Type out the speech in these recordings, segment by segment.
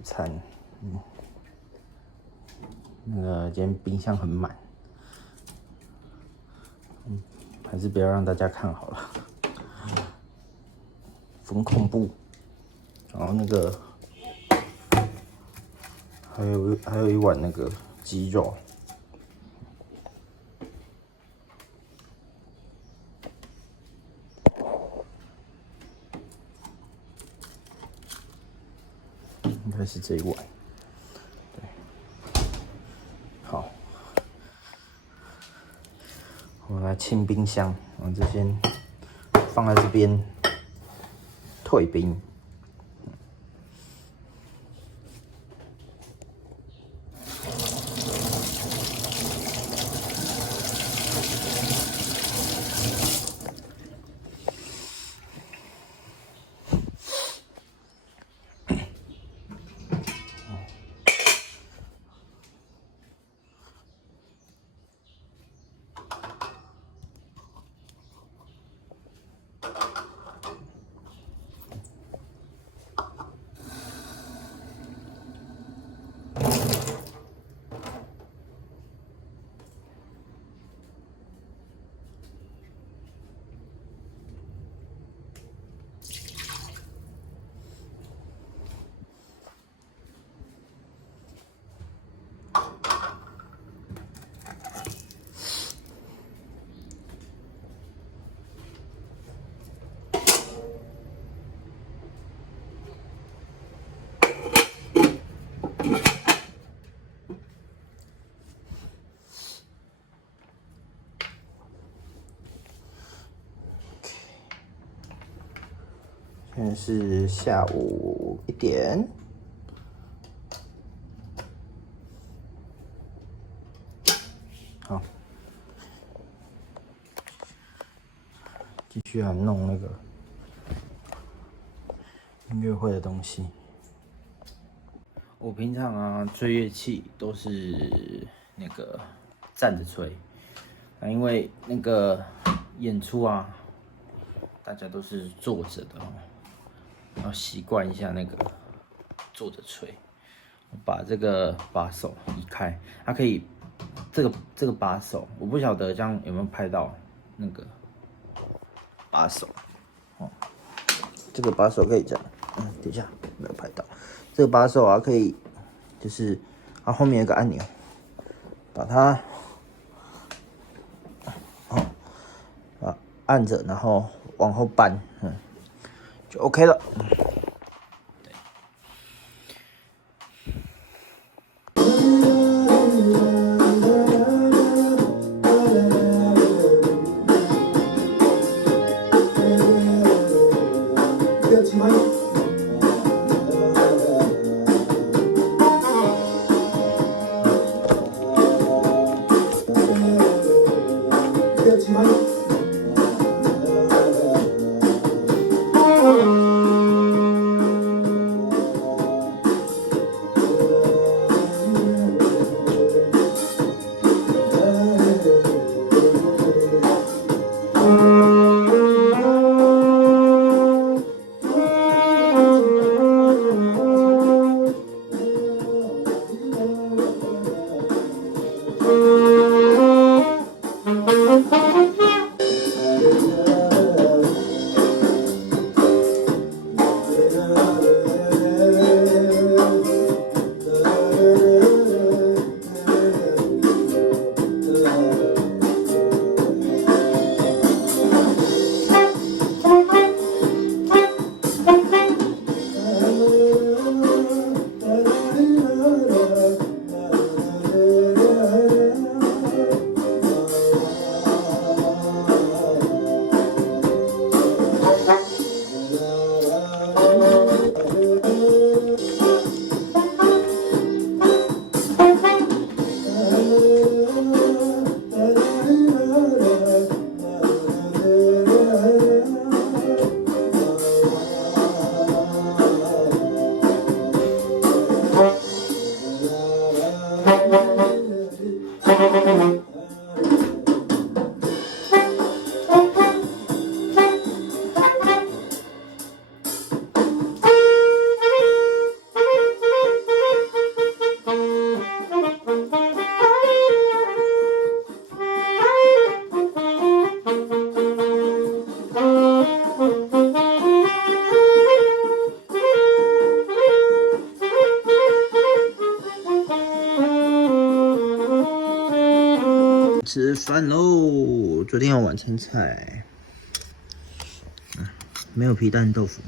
午餐。那个今天冰箱很满，还是不要让大家看好了。缝孔布，然后那个还有一碗那个鸡肉。应该是这一碗，对，好，我们来清冰箱，我们这先放在这边退冰。现在是下午1点。好，继续来弄那个音乐会的东西。我平常啊吹乐器都是那个站着吹，因为那个演出啊，大家都是坐着的哦。要习惯一下那个坐着吹，把这个把手移开，它可以这个把手，我不晓得这样有没有拍到那个把手哦。这个把手可以这样，等一下没有拍到。这个把手啊，可以就是它后面有个按钮，把它按着，然后往后扳，就 OK 了。吃饭喽！昨天有晚餐菜，没有皮蛋豆腐，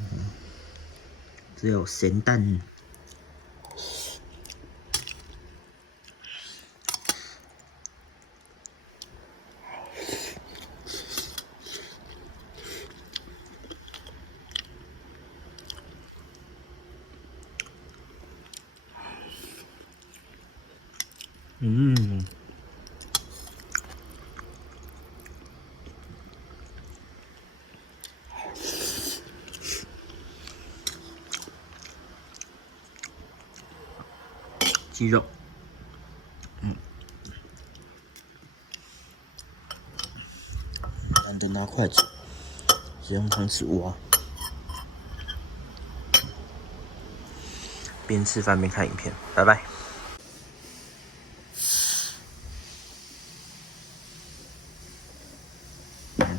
只有咸蛋。鸡肉，懒得拿筷子，只用汤匙挖。边吃饭边看影片，拜拜。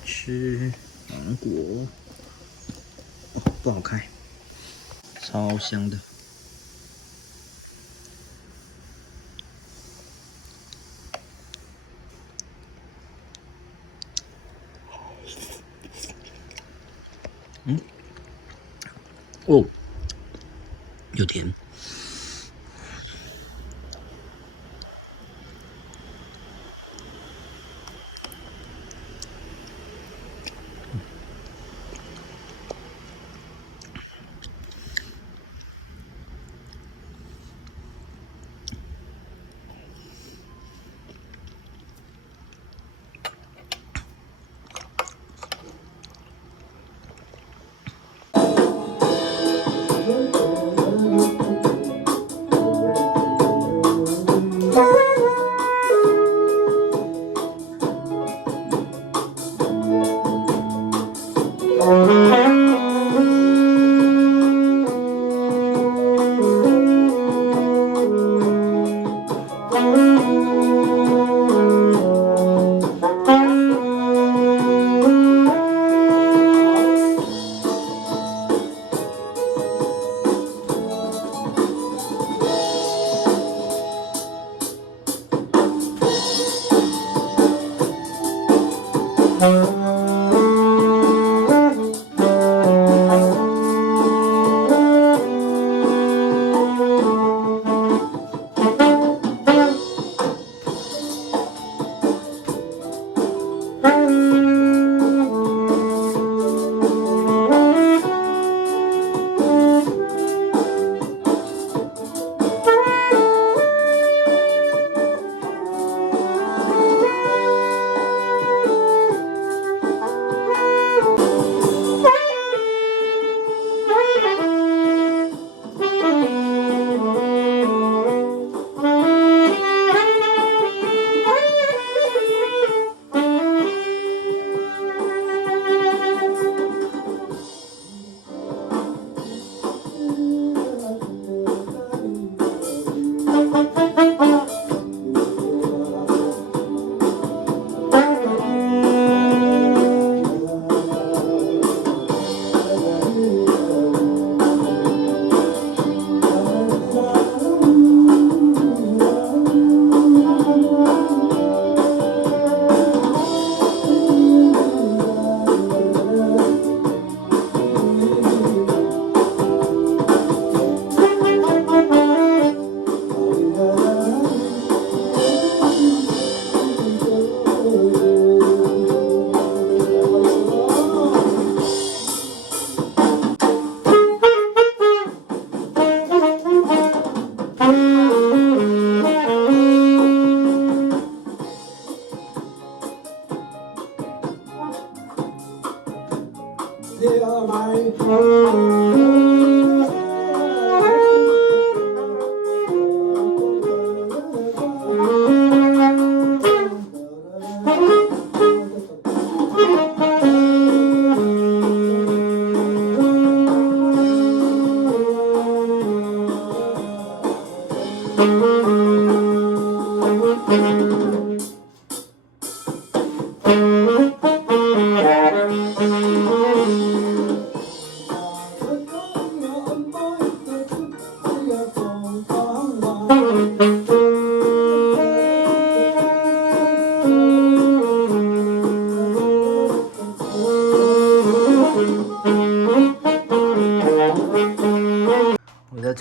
吃芒果，不好开，超香的。哦，有甜。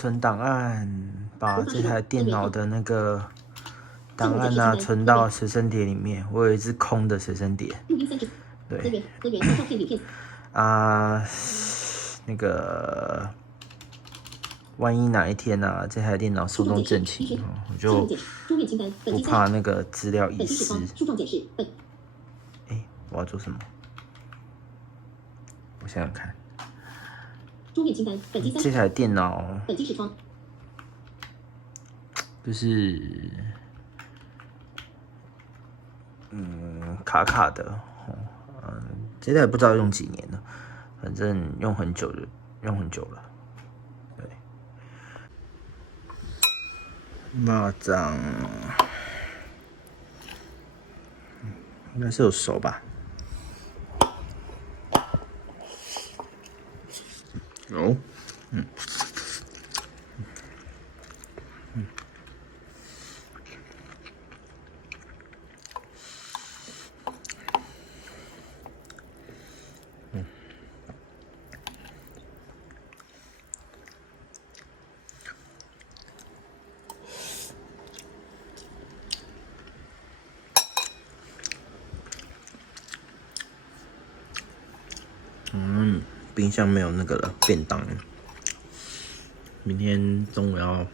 存档案，把这台电脑的那个档案啊存到随身碟里面。我有一只空的随身碟。对。啊，那个，万一哪一天啊，这台电脑寿终正寝，我就不怕那个资料遗失。我要做什么？我想想看。这台电脑就是卡卡的，这台不知道用几年了，反正用很久了。对，蚂蚱应该是有熟吧？有，冰箱没有那个了，便当。明天中午要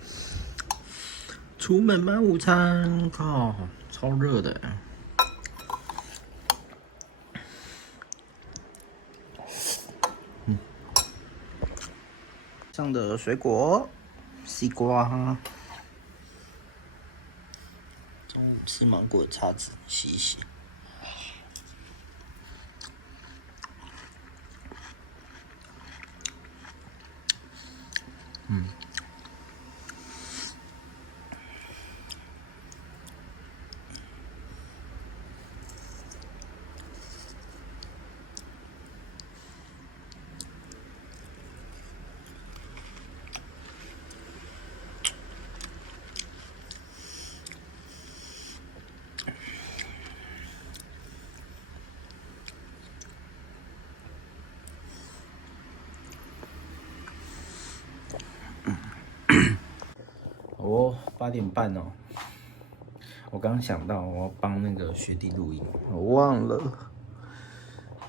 出门买午餐，靠，超热的。上的水果，西瓜。中午吃芒果的叉子，洗一洗。8点半哦，我刚想到我要帮那个学弟录音，我忘了，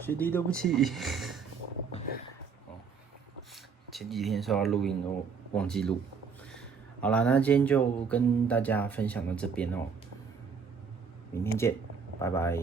学弟对不起。前几天说要录音都忘记录。好啦，那今天就跟大家分享到这边哦，明天见，拜拜。